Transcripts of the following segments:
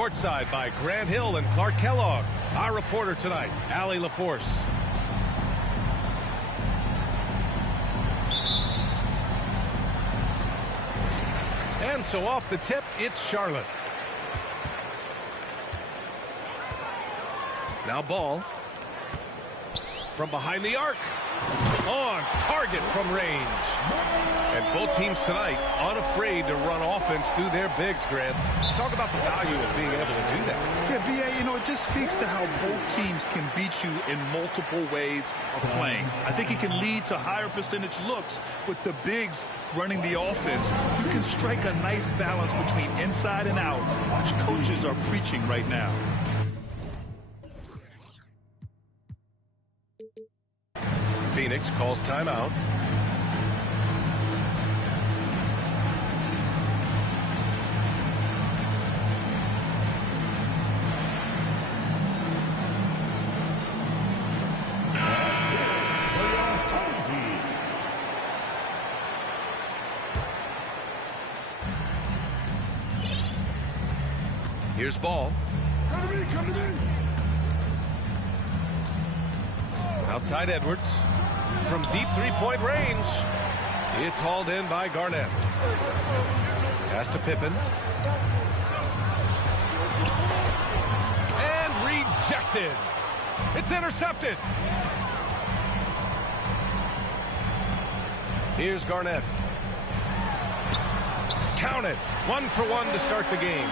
Courtside by Grant Hill and Clark Kellogg. Our reporter tonight, Allie LaForce. And so off the tip, it's Charlotte. Now ball from behind the arc. On target from range. And both teams tonight unafraid to run offense through their bigs, Grant. Talk about the value of being able to do that. Yeah, VA, you know, it just speaks to how both teams can beat you in multiple ways of playing. I think it can lead to higher percentage looks with the bigs running the offense. You can strike a nice balance between inside and out, which coaches are preaching right now. Phoenix calls timeout. Here's ball. Come to me. Outside Edwards. From deep three-point range. It's hauled in by Garnett. Pass to Pippen. And rejected. It's intercepted. Here's Garnett. Count it. 1 for 1 to start the game.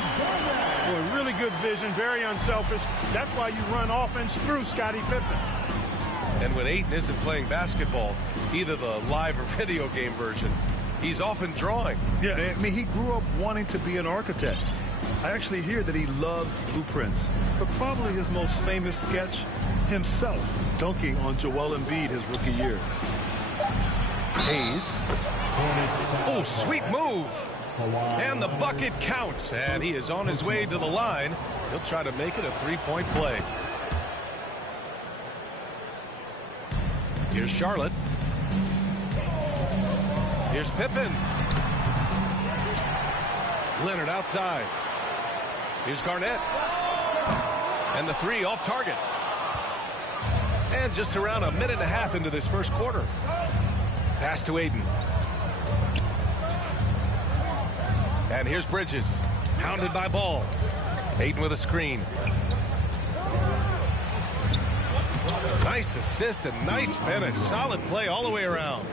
Boy, really good vision, very unselfish. That's why you run offense through Scottie Pippen. And when Ayton isn't playing basketball, either the live or video game version, he's often drawing. Yeah, I mean, he grew up wanting to be an architect. I actually hear that he loves blueprints, but probably his most famous sketch, himself dunking on Joel Embiid his rookie year. Hayes. Oh, sweet move. And the bucket counts, and he is on his way to the line. He'll try to make it a three-point play. Here's Charlotte. Here's Pippen. Leonard outside. Here's Garnett. And the three off target. And just around a minute and a half into this first quarter. Pass to Ayton. And here's Bridges. Hounded by Ball. Ayton with a screen. Nice assist and nice finish. Solid play all the way around.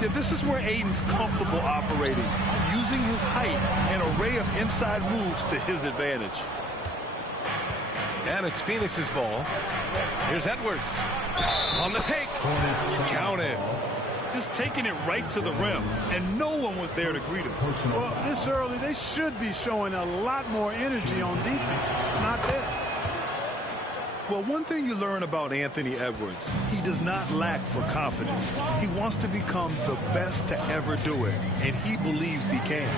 Yeah, this is where Ayton's comfortable operating, using his height and array of inside moves to his advantage. And it's Phoenix's ball. Here's Edwards. On the take. Counted. Just taking it right to the rim, and no one was there to greet him. Well, this early, they should be showing a lot more energy on defense. It's not there. Well, one thing you learn about Anthony Edwards, he does not lack for confidence. He wants to become the best to ever do it, and he believes he can.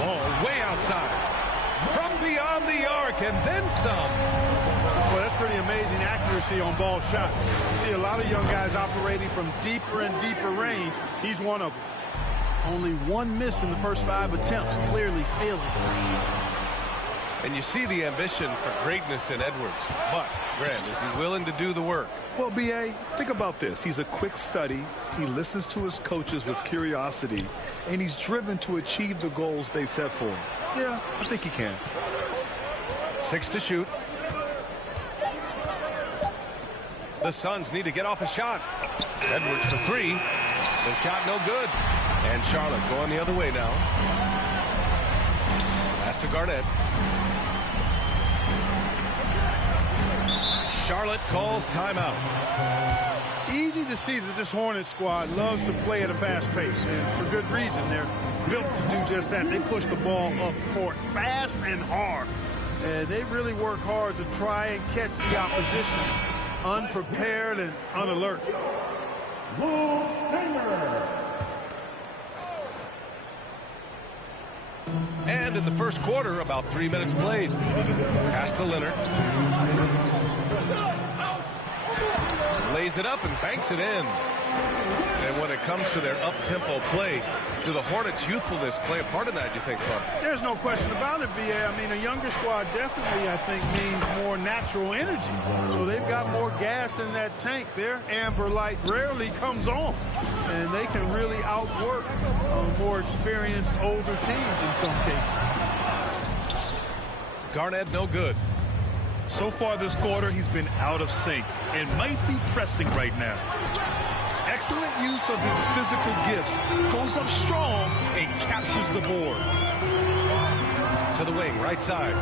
Ball way outside. From beyond the arc, and then some. Well, that's pretty amazing accuracy on ball shots. You see a lot of young guys operating from deeper and deeper range. He's one of them. Only one miss in the first 5 attempts, clearly failing. And you see the ambition for greatness in Edwards. But, Grant, is he willing to do the work? Well, B.A., think about this. He's a quick study. He listens to his coaches with curiosity, and he's driven to achieve the goals they set for him. Yeah, I think he can. 6 to shoot. The Suns need to get off a shot. Edwards for 3. The shot no good. And Charlotte going the other way now. Pass to Garnett. Charlotte calls timeout. Easy to see that this Hornet squad loves to play at a fast pace, and for good reason. They're built to do just that. They push the ball up court fast and hard. And they really work hard to try and catch the opposition unprepared and unalert. And in the first quarter, about 3 minutes played. Pass to Leonard. Lays it up and banks it in. And when it comes to their up-tempo play, do the Hornets' youthfulness play a part in that, you think, Clark? There's no question about it, B.A. I mean, a younger squad definitely, I think, means more natural energy. So they've got more gas in that tank. Their amber light rarely comes on. And they can really outwork more experienced, older teams in some cases. Garnett, no good. So far this quarter, he's been out of sync and might be pressing right now. Excellent use of his physical gifts. Goes up strong and captures the board. To the wing, right side.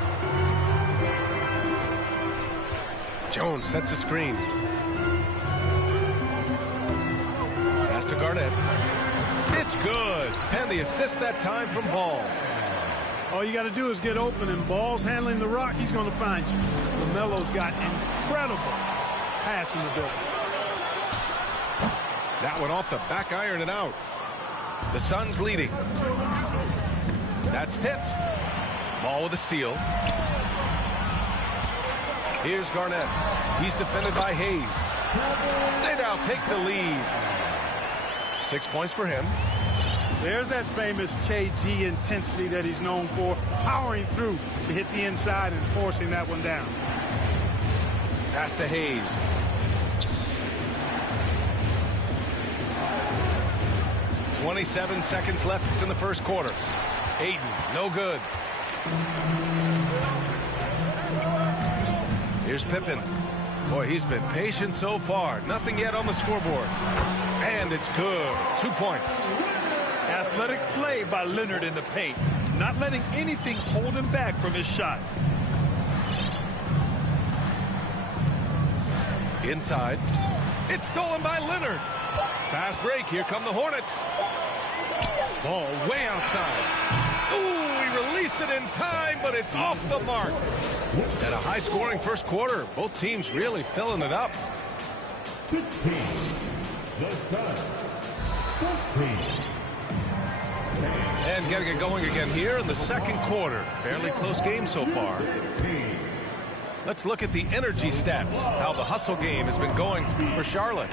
Jones sets a screen. Pass to Garnett. It's good. And the assist that time from Ball. All you got to do is get open, and Ball's handling the rock. He's going to find you. LaMelo's got incredible passing ability. That one off the back iron and out. The Suns leading. That's tipped. Ball with a steal. Here's Garnett. He's defended by Hayes. They now take the lead. 6 points for him. There's that famous KG intensity that he's known for, powering through to hit the inside and forcing that one down. Pass to Hayes. .27 seconds left in the first quarter. Ayton, no good. Here's Pippen. Boy, he's been patient so far. Nothing yet on the scoreboard. And it's good. 2 points. Athletic play by Leonard in the paint, not letting anything hold him back from his shot. Inside. It's stolen by Leonard. Fast break. Here come the Hornets. Ball way outside. Ooh, he released it in time, but it's off the mark. And a high-scoring first quarter. Both teams really filling it up. 16. The Suns. 14. And getting it going again here in the second quarter. Fairly close game so far. Let's look at the energy stats, how the hustle game has been going for Charlotte.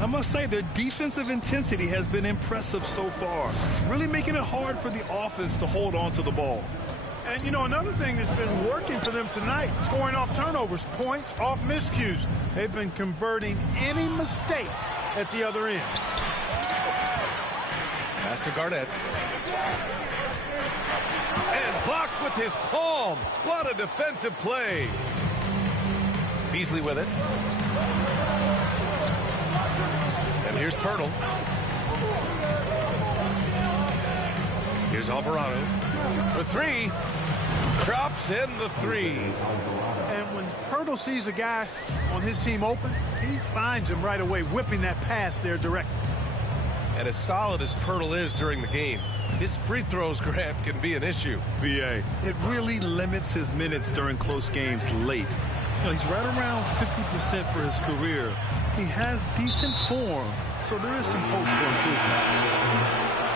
I must say their defensive intensity has been impressive so far, really making it hard for the offense to hold on to the ball. And, you know, another thing that's been working for them tonight, scoring off turnovers, points off miscues. They've been converting any mistakes at the other end. Pass to Garnett. And blocked with his palm. What a defensive play. Beasley with it. And here's Pirtle. Here's Alvarado. For three. Drops in the three. And when Pirtle sees a guy on his team open, he finds him right away, whipping that pass there directly. And as solid as Pirtle is during the game, his free throws, Grant, can be an issue. VA, it really limits his minutes during close games late. You know, he's right around 50% for his career. He has decent form, so there is some hope for improvement.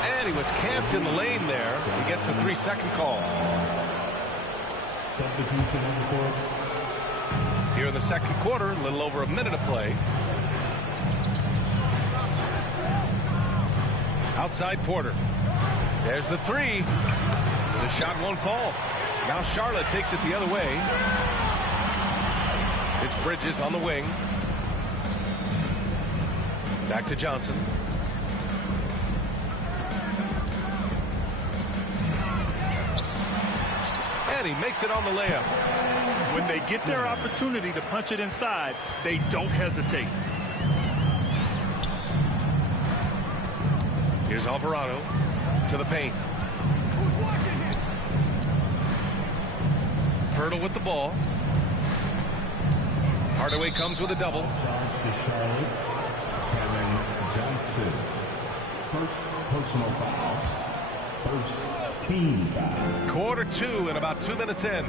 And he was camped in the lane there. He gets a 3-second call. Substitution on the court. Here in the second quarter, a little over a minute of play. Outside Porter. There's the three. The shot won't fall. Now Charlotte takes it the other way. It's Bridges on the wing. Back to Johnson. And he makes it on the layup. When they get their opportunity to punch it inside, they don't hesitate. Here's Alvarado to the paint. Pirtle with the ball. Hardaway comes with a double. Charge to Charlotte. Kevin Johnson. First personal foul. First team foul. Quarter two and about 2 minutes in.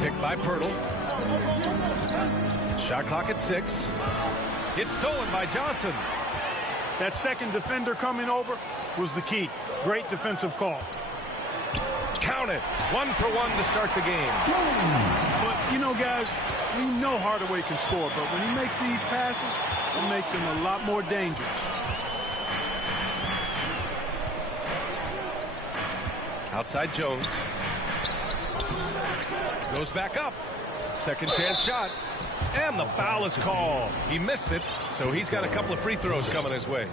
Picked by Pirtle. Shot clock at 6. It's stolen by Johnson. That second defender coming over was the key. Great defensive call. Count it. 1 for 1 to start the game. But, you know, guys, we know Hardaway can score, but when he makes these passes, it makes him a lot more dangerous. Outside Jones. Goes back up. Second chance shot. And the foul is called. He missed it, so he's got a couple of free throws coming his way.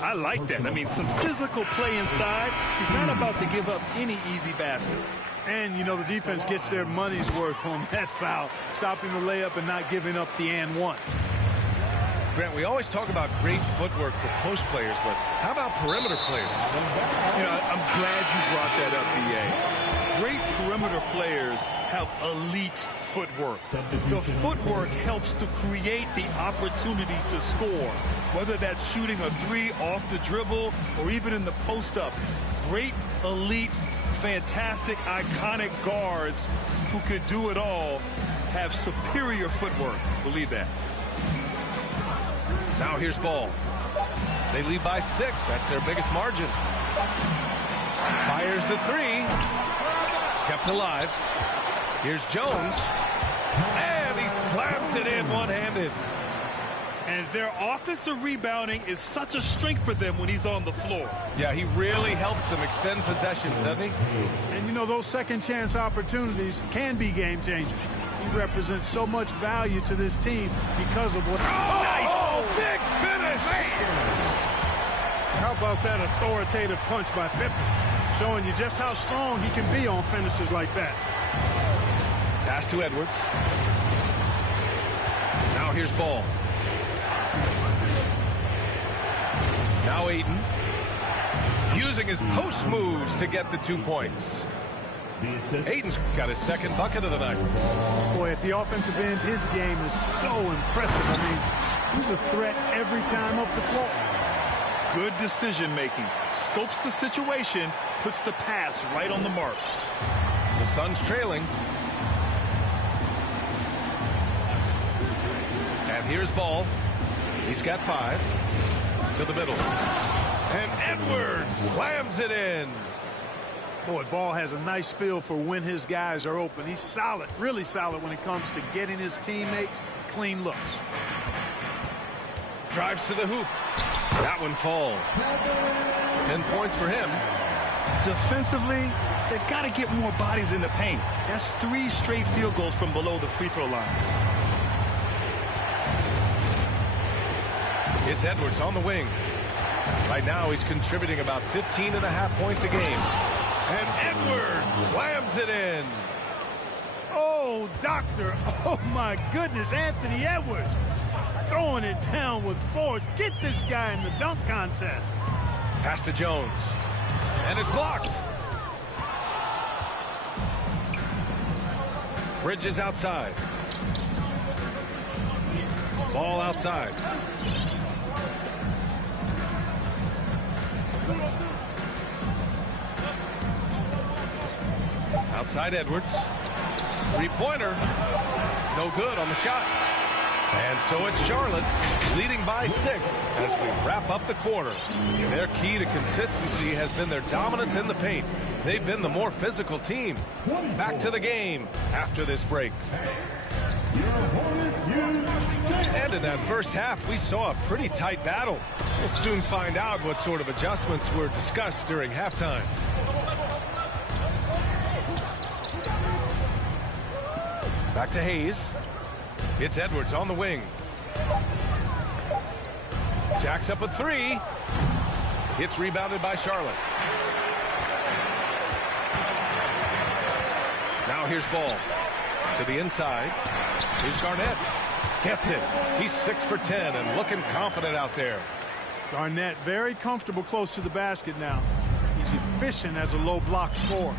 I like that. I mean, some physical play inside. He's not about to give up any easy baskets. And, you know, the defense gets their money's worth on that foul, stopping the layup and not giving up the and one. Grant, we always talk about great footwork for post players, but how about perimeter players? You know, I'm glad you brought that up, B.A. Great perimeter players have elite footwork. The footwork helps to create the opportunity to score, whether that's shooting a three off the dribble or even in the post-up. Great, elite, fantastic, iconic guards who could do it all have superior footwork. Believe that. Now here's Ball. They lead by 6. That's their biggest margin. Fires the 3. Kept alive. Here's Jones. And he slams it in one-handed. And their offensive rebounding is such a strength for them when he's on the floor. Yeah, he really helps them extend possessions, doesn't he? And, you know, those second chance opportunities can be game changers. He represents so much value to this team because of what... Oh, big finish! How about that authoritative punch by Pippen? Showing you just how strong he can be on finishes like that. Pass to Edwards. Now here's Ball. Now Aiden. Using his post moves to get the 2 points. Aiden's got his second bucket of the night. Boy, at the offensive end, his game is so impressive. I mean, he's a threat every time up the floor. Good decision making. Scopes the situation, puts the pass right on the mark. The Suns trailing. And here's Ball. He's got 5. To the middle. And Edwards slams it in. Boy, Ball has a nice feel for when his guys are open. He's solid, really solid when it comes to getting his teammates clean looks. Drives to the hoop. That one falls. 10 points for him. Defensively, they've got to get more bodies in the paint. That's 3 straight field goals from below the free throw line. It's Edwards on the wing. Right now he's contributing about 15.5 points a game. And Edwards slams it in. Oh, doctor. Oh, my goodness, Anthony Edwards. Throwing it down with force. Get this guy in the dunk contest. Pass to Jones. And it's blocked. Bridges outside. Ball outside. Outside Edwards. Three-pointer. No good on the shot. And so it's Charlotte leading by 6 as we wrap up the quarter. Their key to consistency has been their dominance in the paint. They've been the more physical team. Back to the game after this break. And in that first half, we saw a pretty tight battle. We'll soon find out what sort of adjustments were discussed during halftime. Back to Hayes. It's Edwards on the wing. Jacks up a 3. It's rebounded by Charlotte. Now here's Ball. To the inside. Here's Garnett. Gets it. He's 6 for 10 and looking confident out there. Garnett very comfortable close to the basket now. He's efficient as a low block scorer.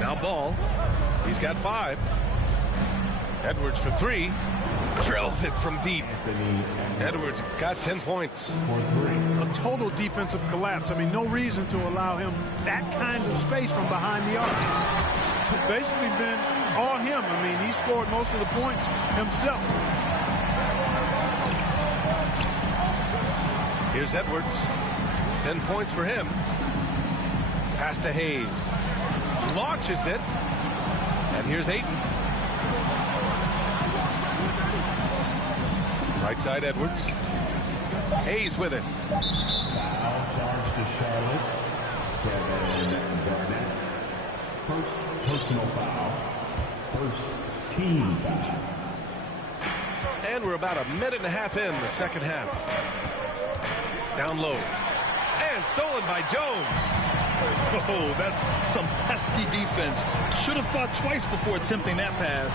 Now Ball. He's got 5. Edwards for 3. Drills it from deep. Edwards got 10 points. A total defensive collapse. I mean, no reason to allow him that kind of space from behind the arc. It's basically been all him. I mean, he scored most of the points himself. Here's Edwards. 10 points for him. Pass to Hayes. Launches it. And here's Ayton. Right side Edwards. Hayes with it. Foul charge to Charlotte. Kevin Garnett. First personal foul. First team foul. And we're about a minute and a half in the second half. Down low. And stolen by Jones. Oh, that's some pesky defense. Should have thought twice before attempting that pass.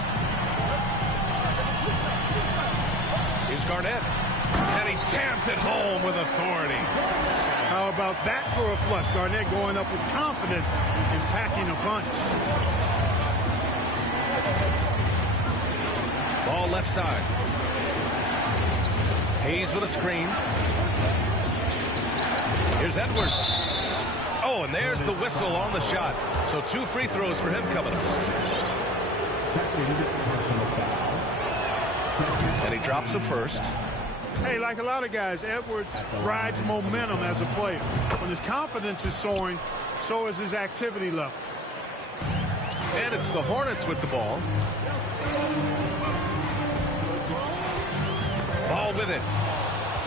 Here's Garnett. And he jams it home with authority. How about that for a flush? Garnett going up with confidence and packing a punch. Ball left side. Hayes with a screen. Here's Edwards. Oh, and there's the whistle on the shot. So 2 free throws for him coming up. Second personal foul. And he drops the first. Hey, like a lot of guys, Edwards rides momentum as a player. When his confidence is soaring, so is his activity level. And it's the Hornets with the ball. Ball with it.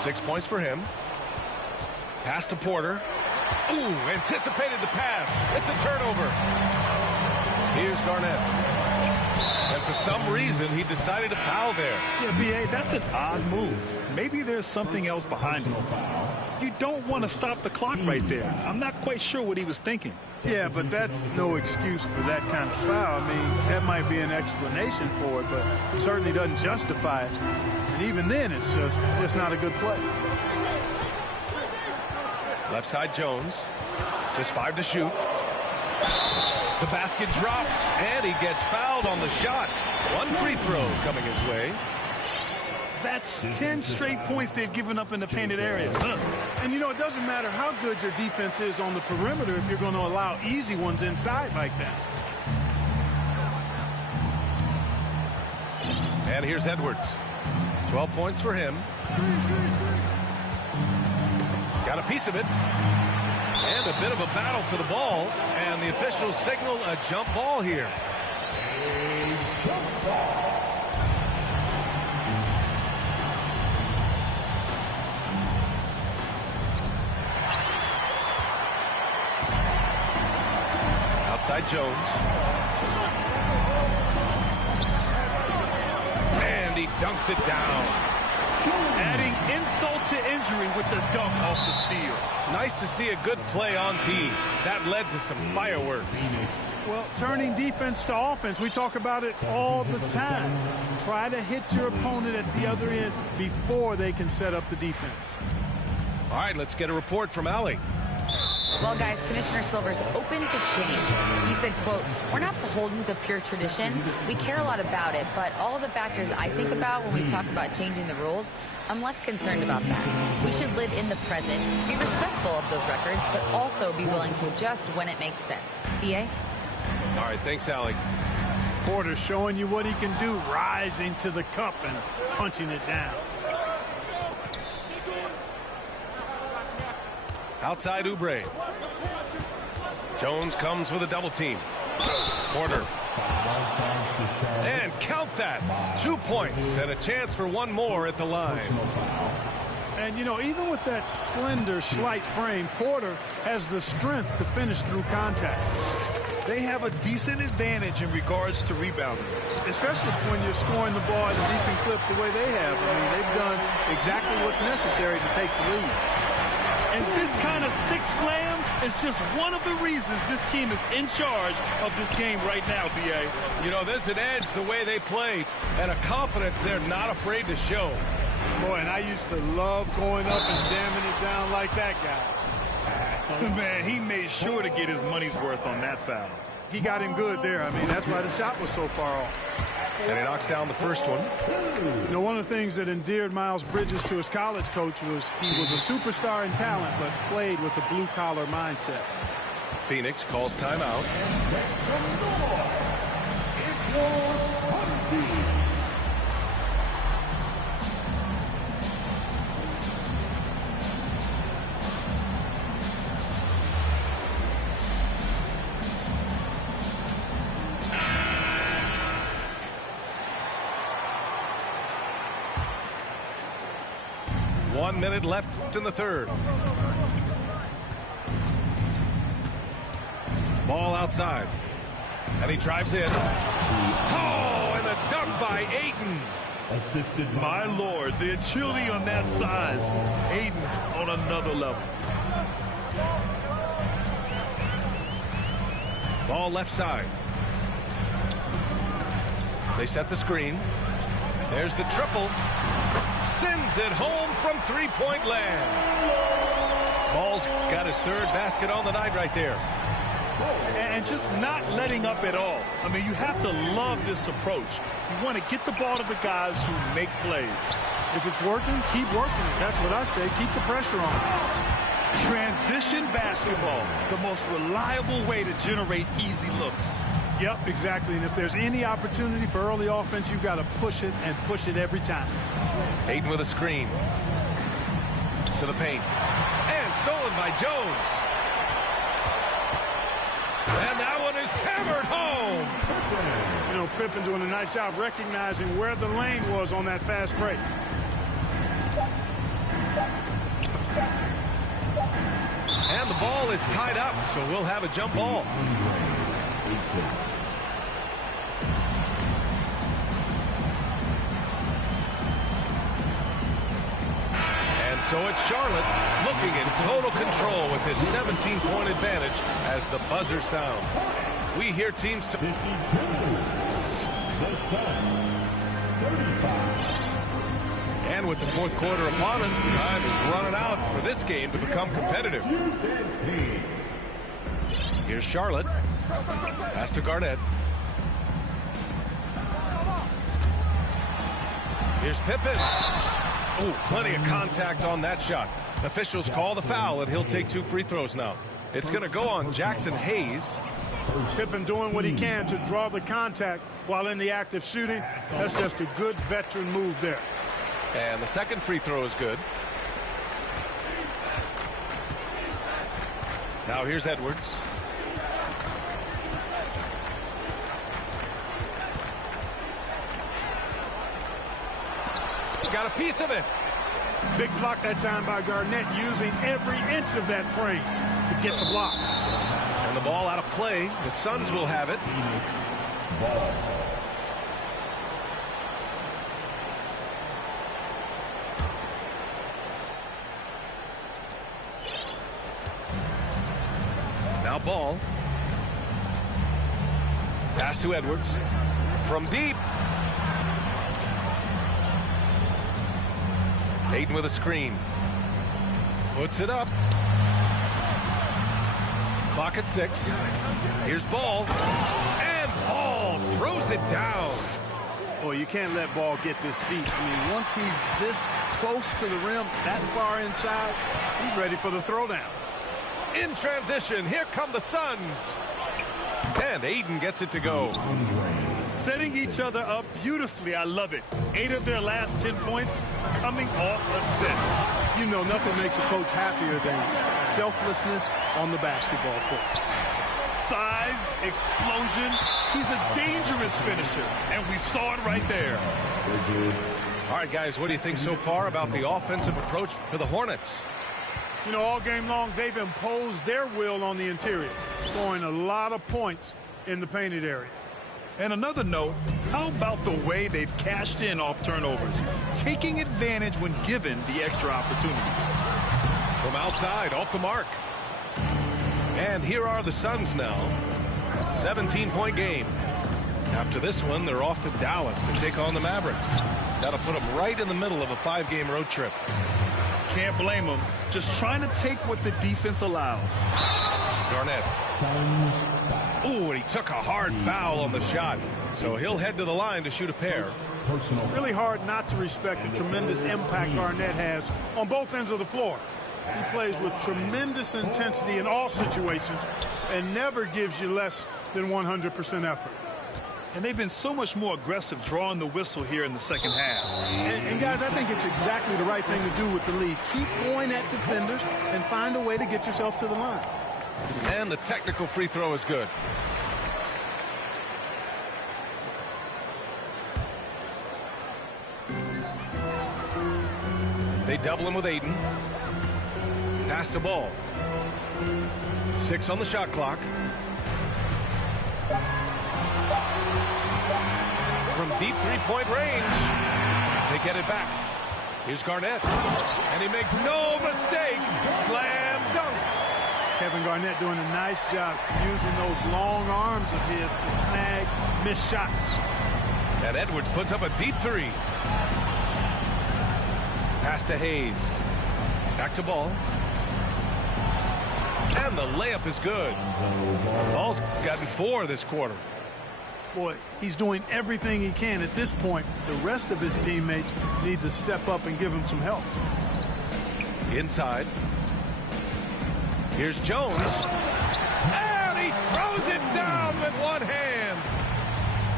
6 points for him. Pass to Porter. Ooh, anticipated the pass. It's a turnover. Here's Garnett. And for some reason, he decided to foul there. Yeah, B.A., that's an odd move. Maybe there's something else behind it. You don't want to stop the clock right there. I'm not quite sure what he was thinking. Yeah, but that's no excuse for that kind of foul. I mean, that might be an explanation for it, but it certainly doesn't justify it. And even then, it's just not a good play. Left side Jones. Just 5 to shoot. The basket drops, and he gets fouled on the shot. 1 free throw coming his way. That's 10 straight points they've given up in the painted area. And, you know, it doesn't matter how good your defense is on the perimeter if you're going to allow easy ones inside like that. And here's Edwards. 12 points for him. Got a piece of it. And a bit of a battle for the ball. And the officials signal a jump ball here. A jump ball. Outside Jones. And he dunks it down. Adding insult to injury with the dunk off the steal. Nice to see a good play on D. That led to some fireworks. Well, turning defense to offense, we talk about it all the time. Try to hit your opponent at the other end before they can set up the defense. All right, let's get a report from Allie. Well, guys, Commissioner Silver's open to change. He said, quote, "We're not beholden to pure tradition. We care a lot about it, but all of the factors I think about when we talk about changing the rules, I'm less concerned about that. We should live in the present, be respectful of those records, but also be willing to adjust when it makes sense." B.A.? All right, thanks, Allie. Porter showing you what he can do, rising to the cup and punching it down. Outside Oubre. Jones comes with a double team. Porter. And count that. 2 points and a chance for one more at the line. And, you know, even with that slender, slight frame, Porter has the strength to finish through contact. They have a decent advantage in regards to rebounding. Especially when you're scoring the ball at a decent clip the way they have. I mean, they've done exactly what's necessary to take the lead. And this kind of six slam is just one of the reasons this team is in charge of this game right now, B.A. You know, there's an edge the way they play and a confidence they're not afraid to show. Boy, and I used to love going up and jamming it down like that, guys. Man, he made sure to get his money's worth on that foul. He got him good there. I mean, that's why the shot was so far off. And he knocks down the first one. You know, one of the things that endeared Miles Bridges to his college coach was he was a superstar in talent, but played with a blue-collar mindset. Phoenix calls timeout. 1 minute left in the third. Ball outside. And he drives in. Oh, and a dunk by Ayton. Assisted My Lord, the agility on that size. Aiden's on another level. Ball left side. They set the screen. There's the triple. Sends it home from three-point land. Ball's got his third basket on the night right there. And just not letting up at all. I mean, you have to love this approach. You want to get the ball to the guys who make plays. If it's working, keep working it. That's what I say. Keep the pressure on. Transition basketball, the most reliable way to generate easy looks. Yep, exactly. And if there's any opportunity for early offense, you've got to push it and push it every time. Ayton with a screen. To the paint. And stolen by Jones. And that one is hammered home. You know, Pippen doing a nice job recognizing where the lane was on that fast break. And the ball is tied up, so we'll have a jump ball. And so it's Charlotte looking in total control with this 17-point advantage as the buzzer sounds. We hear teams to... The Suns, 35. And with the fourth quarter upon us, time is running out for this game to become competitive. Here's Charlotte. Pass to Garnett. Here's Pippen. Oh, plenty of contact on that shot. Officials call the foul, and he'll take 2 free throws now. It's going to go on Jackson Hayes. Pippen doing what he can to draw the contact while in the act of shooting. That's just a good veteran move there. And the second free throw is good. Now here's Edwards. Got a piece of it. Big block that time by Garnett, using every inch of that frame to get the block. And the ball out of play. The Suns will have it. Ball. Now Ball. Pass to Edwards. From deep. Ayton with a screen. Puts it up. Clock at 6. Here's Ball. And Ball throws it down. Boy, you can't let Ball get this deep. I mean, once he's this close to the rim, that far inside, he's ready for the throwdown. In transition, here come the Suns. And Ayton gets it to go. Setting each other up beautifully. I love it. 8 of their last 10 points coming off assists. You know, nothing makes a coach happier than selflessness on the basketball court. Size, explosion. He's a dangerous finisher, and we saw it right there. All right, guys, what do you think so far about the offensive approach for the Hornets? You know, all game long, they've imposed their will on the interior, scoring a lot of points in the painted area. And another note, how about the way they've cashed in off turnovers, taking advantage when given the extra opportunity. From outside, off the mark. And here are the Suns now. 17-point game. After this one, they're off to Dallas to take on the Mavericks. That'll put them right in the middle of a 5-game road trip. Can't blame them. Just trying to take what the defense allows. Garnett. Ooh, and he took a hard foul on the shot. So he'll head to the line to shoot a pair. Really hard not to respect the tremendous impact Garnett has on both ends of the floor. He plays with tremendous intensity in all situations and never gives you less than 100% effort. And they've been so much more aggressive drawing the whistle here in the second half. And guys, I think it's exactly the right thing to do with the lead. Keep going at defenders and find a way to get yourself to the line. And the technical free throw is good. They double him with Ayton. Pass the ball. 6 on the shot clock. From deep three-point range, they get it back. Here's Garnett, and he makes no mistake. Slam dunk. Kevin Garnett doing a nice job using those long arms of his to snag missed shots. And Edwards puts up a deep three. Pass to Hayes. Back to Ball. And the layup is good. Ball's gotten 4 this quarter. Boy, he's doing everything he can at this point. The rest of his teammates need to step up and give him some help. Inside. Here's Jones. And he throws it down with one hand.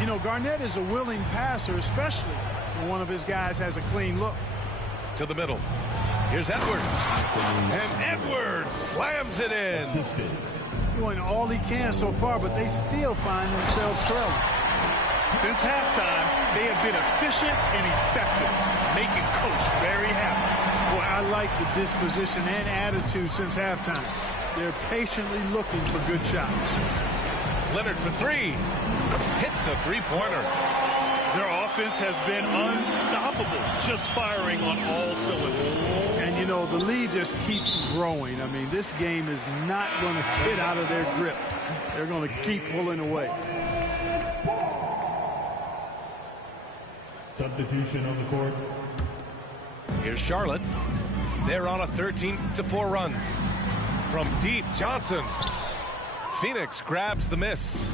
You know, Garnett is a willing passer, especially when one of his guys has a clean look. To the middle. Here's Edwards. And Edwards slams it in. Doing all he can so far, but they still find themselves trailing. Since halftime, they have been efficient and effective, making Coach very happy. Boy, I like the disposition and attitude since halftime. They're patiently looking for good shots. Leonard for 3. Hits a three-pointer. Their offense has been unstoppable, just firing on all cylinders. And, you know, the lead just keeps growing. I mean, this game is not going to get out of their grip. They're going to keep pulling away. Substitution on the court. Here's Charlotte. They're on a 13-4 run. From deep, Johnson. Phoenix grabs the miss.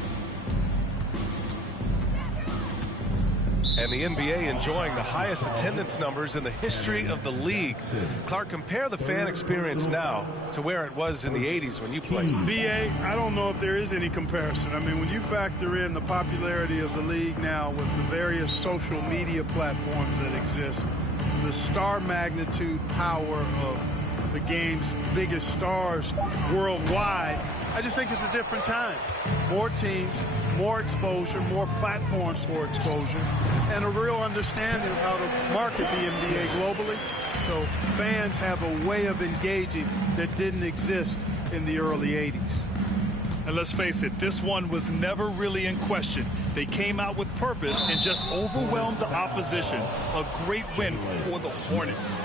And the NBA enjoying the highest attendance numbers in the history of the league. Clark, compare the fan experience now to where it was in the 80s when you played. BA, I don't know if there is any comparison. I mean, when you factor in the popularity of the league now with the various social media platforms that exist, the star magnitude power of the game's biggest stars worldwide, I just think it's a different time. More teams, more exposure, more platforms for exposure, and a real understanding of how to market the NBA globally. So fans have a way of engaging that didn't exist in the early 80s. And let's face it, this one was never really in question. They came out with purpose and just overwhelmed the opposition. A great win for the Hornets.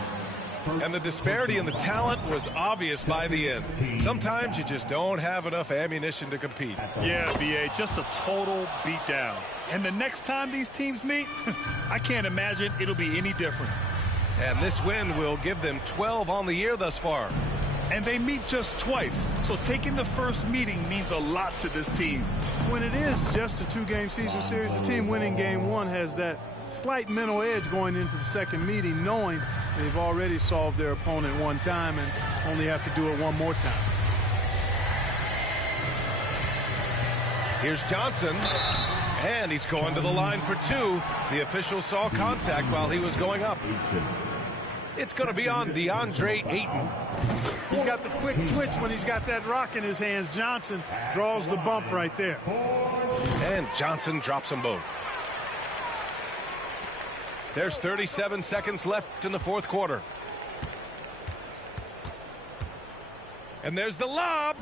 And the disparity in the talent was obvious by the end. Sometimes you just don't have enough ammunition to compete. Yeah, BA, just a total beatdown. And the next time these teams meet, I can't imagine it'll be any different. And this win will give them 12 on the year thus far. And they meet just twice, so taking the first meeting means a lot to this team. When it is just a 2-game season series, the team winning game 1 has that slight mental edge going into the second meeting, knowing they've already solved their opponent one time and only have to do it one more time. Here's Johnson, and he's going to the line for 2. The official saw contact while he was going up. It's going to be on DeAndre Ayton. He's got the quick twitch when he's got that rock in his hands. Johnson draws the bump right there. And Johnson drops them both. There's 37 seconds left in the fourth quarter. And there's the lob.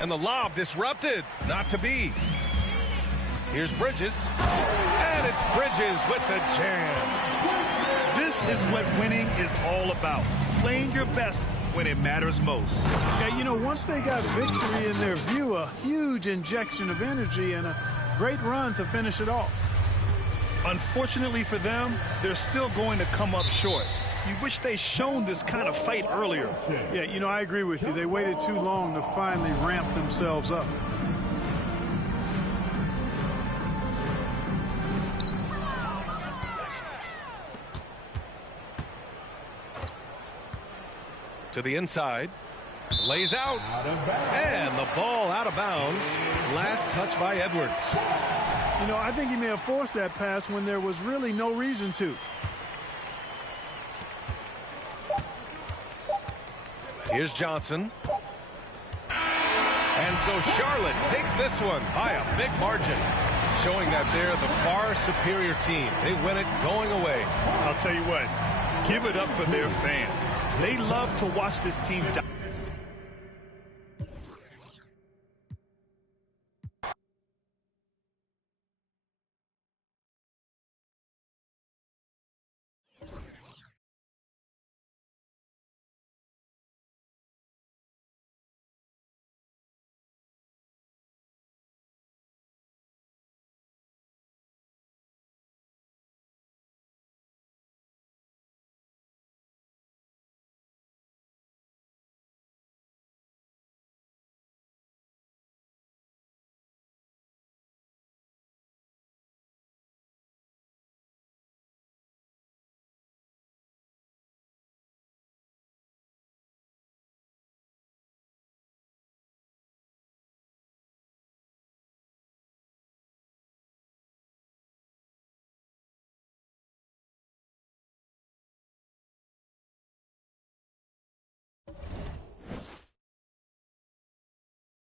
And the lob disrupted. Not to be. Here's Bridges. And it's Bridges with the jam. This is what winning is all about. Playing your best when it matters most. Yeah, you know, once they got victory in their view, a huge injection of energy and a great run to finish it off. Unfortunately for them, they're still going to come up short. You wish they'd shown this kind of fight earlier. Yeah, you know, I agree with you. They waited too long to finally ramp themselves up. To the inside. Lays out. And the ball out of bounds. Last touch by Edwards. You know, I think he may have forced that pass when there was really no reason to. Here's Johnson. And so Charlotte takes this one by a big margin, showing that they're the far superior team. They win it going away. I'll tell you what, Give it up for their fans. They love to watch this team.